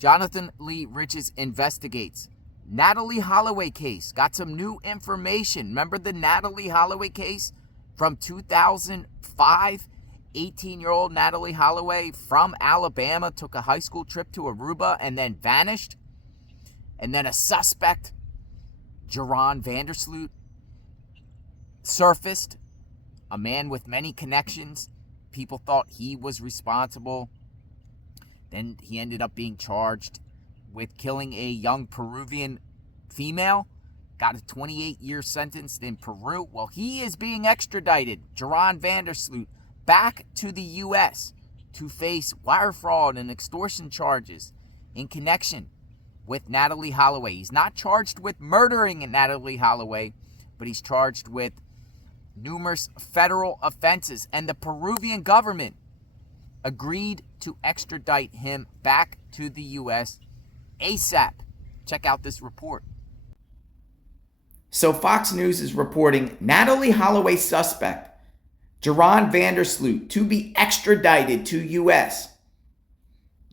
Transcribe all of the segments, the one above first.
Jonathan Lee Riches investigates. Natalie Holloway case. Got some new information. Remember the Natalie Holloway case from 2005? 18-year-old Natalie Holloway from Alabama took a high school trip to Aruba and then vanished. And then a suspect, Joran Sloot, surfaced. A man with many connections. People thought he was responsible. Then he ended up being charged with killing a young Peruvian female. Got a 28-year sentence in Peru. Well, he is being extradited, Joran Sloot, back to the U.S. to face wire fraud and extortion charges in connection with Natalie Holloway. He's not charged with murdering Natalie Holloway, but he's charged with numerous federal offenses. And the Peruvian government agreed to extradite him back to the U.S. ASAP. Check out this report. So Fox News is reporting Natalie Holloway suspect, Joran Sloot, to be extradited to U.S.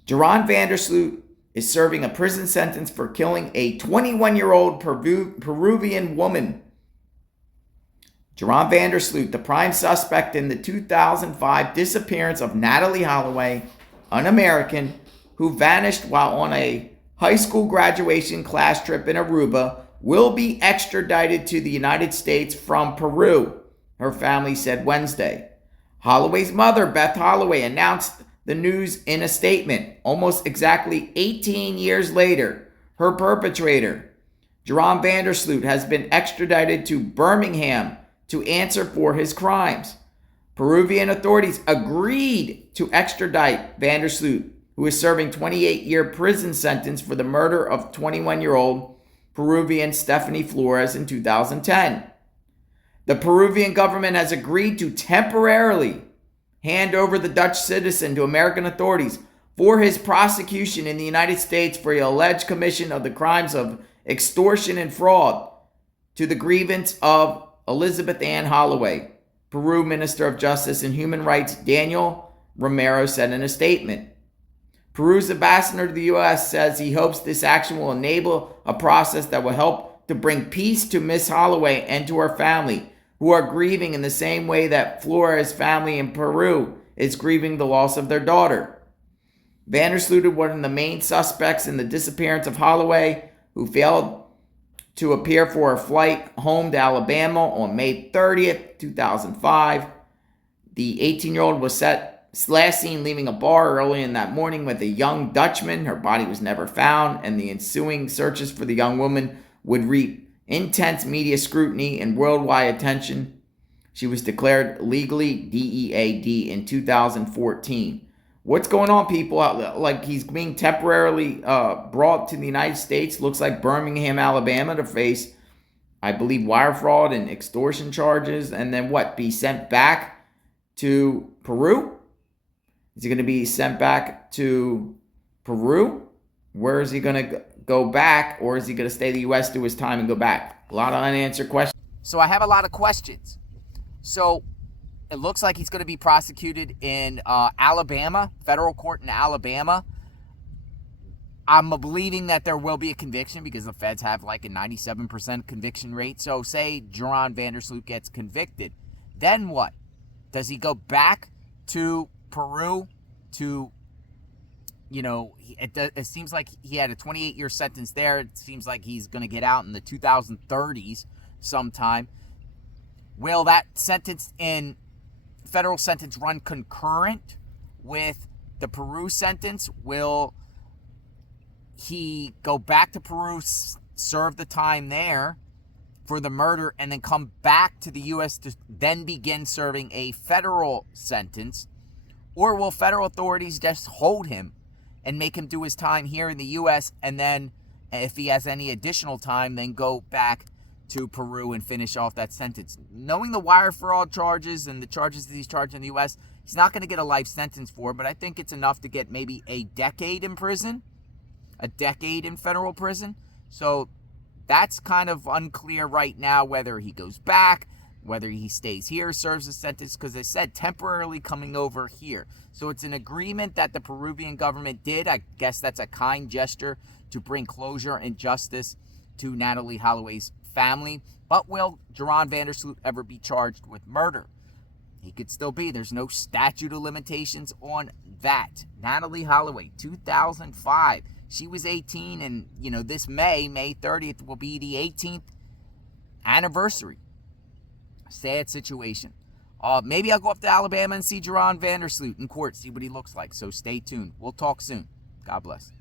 Joran Sloot is serving a prison sentence for killing a 21-year-old Peruvian woman. Joran Sloot, the prime suspect in the 2005 disappearance of Natalie Holloway, an American who vanished while on a high school graduation class trip in Aruba, will be extradited to the United States from Peru, her family said Wednesday. Holloway's mother, Beth Holloway, announced the news in a statement. Almost exactly 18 years later, her perpetrator, Joran Sloot, has been extradited to Birmingham to answer for his crimes. Peruvian authorities agreed to extradite Sloot, who is serving 28-year prison sentence for the murder of 21-year-old Peruvian Stephanie Flores in 2010. The Peruvian government has agreed to temporarily hand over the Dutch citizen to American authorities for his prosecution in the United States for the alleged commission of the crimes of extortion and fraud to the grievance of Elizabeth Ann Holloway. Peru Minister of Justice and Human Rights Daniel Romero said in a statement. Peru's ambassador to the U.S. says he hopes this action will enable a process that will help to bring peace to Miss Holloway and to her family, who are grieving in the same way that Flores' family in Peru is grieving the loss of their daughter. Sloot was one of the main suspects in the disappearance of Holloway, who failed to appear for her flight home to Alabama on May 30th, 2005. The 18-year-old was last seen leaving a bar early in that morning with a young Dutchman. Her body was never found, and the ensuing searches for the young woman would reap intense media scrutiny and worldwide attention. She was declared legally DEAD in 2014. What's going on, people? Like, he's being temporarily brought to the United States, looks like Birmingham, Alabama, to face, I believe, wire fraud and extortion charges, and then what, be sent back to Peru? Is he going to be sent back to Peru? Where is he going to go back? Or is he going to stay in the U.S., do his time, and go back? A lot of unanswered questions. So I have a lot of questions. So it looks like he's going to be prosecuted in Alabama, federal court in Alabama. I'm believing that there will be a conviction because the feds have like a 97% conviction rate. So say Joran Sloot gets convicted. Then what? Does he go back to Peru to, it seems like he had a 28-year sentence there. It seems like he's going to get out in the 2030s sometime. Will that federal sentence run concurrent with the Peru sentence? Will he go back to Peru, serve the time there for the murder, and then come back to the U.S. to then begin serving a federal sentence? Or will federal authorities just hold him and make him do his time here in the U.S. and then, if he has any additional time, then go back to Peru and finish off that sentence? Knowing the wire fraud charges and the charges that he's charged in the U.S., he's not going to get a life sentence for, but I think it's enough to get maybe a decade in prison, a decade in federal prison. So that's kind of unclear right now whether he goes back, whether he stays here, serves a sentence, because they said temporarily coming over here. So it's an agreement that the Peruvian government did. I guess that's a kind gesture to bring closure and justice to Natalie Holloway's family. But will Joran van der Sloot ever be charged with murder? He could still be. There's no statute of limitations on that. Natalie Holloway, 2005. She was 18, and, this May 30th, will be the 18th anniversary. Sad situation. Maybe I'll go up to Alabama and see Joran van der Sloot in court, see what he looks like. So stay tuned. We'll talk soon. God bless.